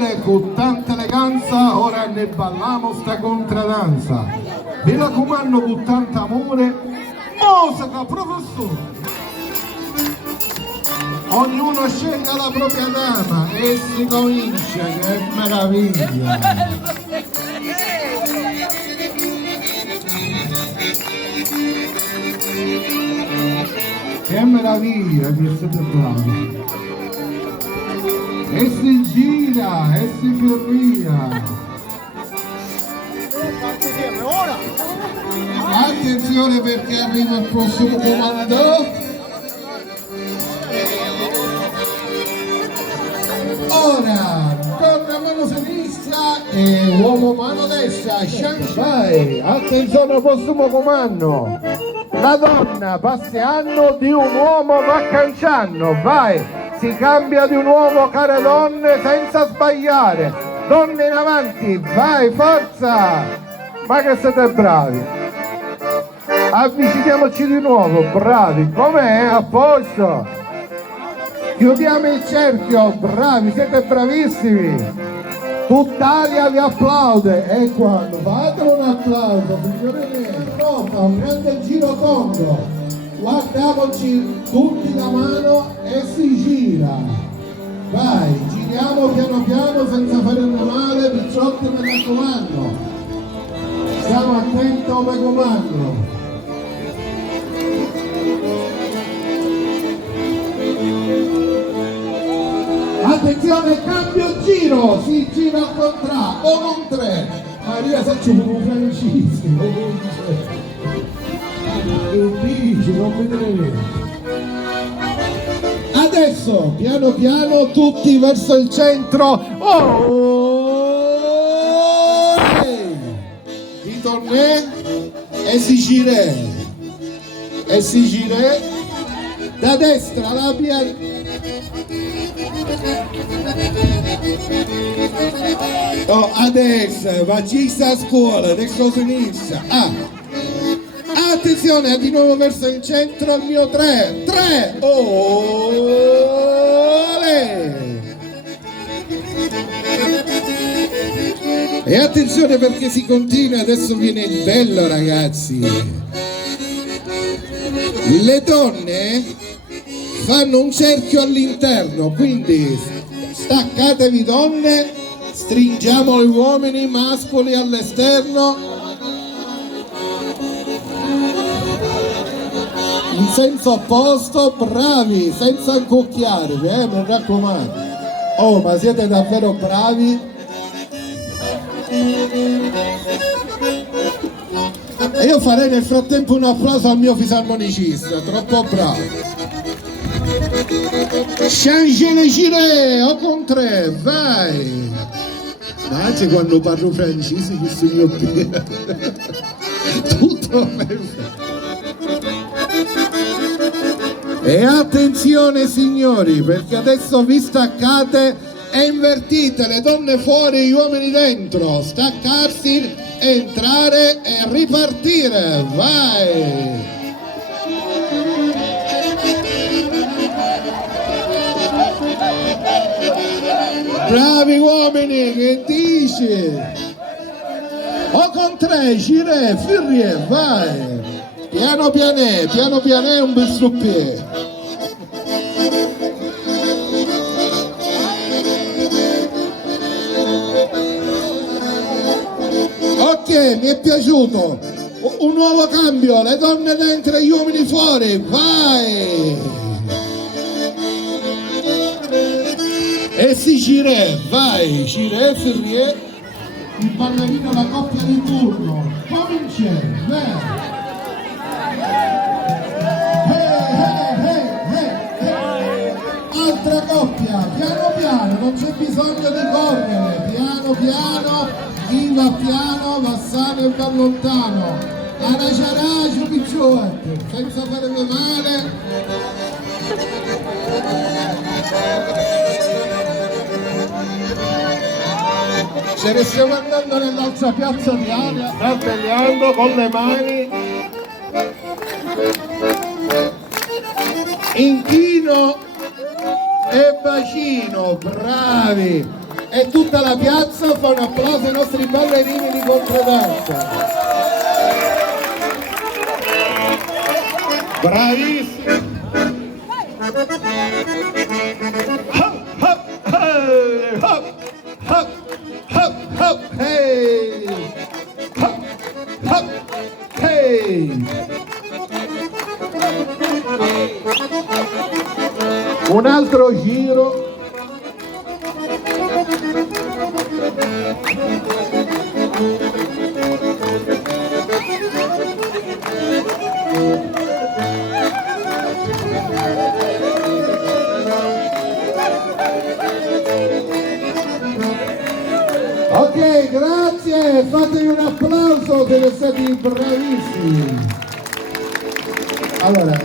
cavaliere con tanta eleganza, ora ne balliamo sta contradanza. Vi raccomando con tanto amore, musica professore. Ognuno scelga la propria dama e si comincia, che meraviglia! Che meraviglia che siete bravi! E si gira, e si ferria! Attenzione perché arriva il prossimo comando! Ora, donna mano sinistra e uomo mano destra, vai, attenzione al prossimo comando, la donna passeando di un uomo va canciando, vai, si cambia di un uomo care donne senza sbagliare, donne in avanti, vai, forza, ma che siete bravi, avviciniamoci di nuovo, bravi, com'è, a posto? Chiudiamo il cerchio, bravi, siete bravissimi! Tutt'Italia vi applaude! E quando fate un applauso, signore miei, fa un grande giro tondo, guardiamoci tutti la mano e si gira! Vai, giriamo piano piano senza fare male, picciotti mi raccomando! Stiamo attenti come comando! Attenzione, cambio giro, si gira al contrario, o non tre. Maria faccio un francese, che dici, non vedere niente. Adesso, piano piano, tutti verso il centro. Oh! Ritornè e si gira. E si gira. Da destra la piana. Oh, adesso facista a scuola, adesso sinistra. Attenzione, di nuovo verso il centro, il mio 3. E attenzione perché si continua, adesso viene il bello ragazzi. Le donne fanno un cerchio all'interno, quindi staccatevi donne, stringiamo gli uomini mascoli all'esterno in senso opposto, bravi, senza incocchiarvi, mi raccomando. Oh, ma siete davvero bravi? E io farei nel frattempo un applauso al mio fisarmonicista, troppo bravo. Change le gire, au contraire, vai! Ma anche quando parlo francese, questo mio piede. Tutto perfetto. E attenzione signori, perché adesso vi staccate e invertite, le donne fuori, gli uomini dentro, staccarsi, entrare e ripartire, vai! Bravi uomini, che dici? O con 3, gire, firrie, vai! Piano pianè, un bel struppiè. Ok, mi è piaciuto. Un nuovo cambio, le donne dentro e gli uomini fuori, vai! E si gira, vai, gira, ferrie, il ballerino, la coppia di turno, comincia, vai! Altra coppia, piano piano, non c'è bisogno di correre, piano piano, chi va piano va sano e va lontano, araciaracio picciotti, senza farvi male. Ce ne stiamo andando nell'altra piazza di Alia, saltellando con le mani, inchino e bacino, bravi! e tutta la piazza fa un applauso ai nostri ballerini di controdanza. Bravissimi! Hop, hop, hey, hop, hop, hop, hop, hey, hop, hop, hey. Un altro giro. Ok, grazie, fatevi un applauso, siete stati bravissimi. Allora,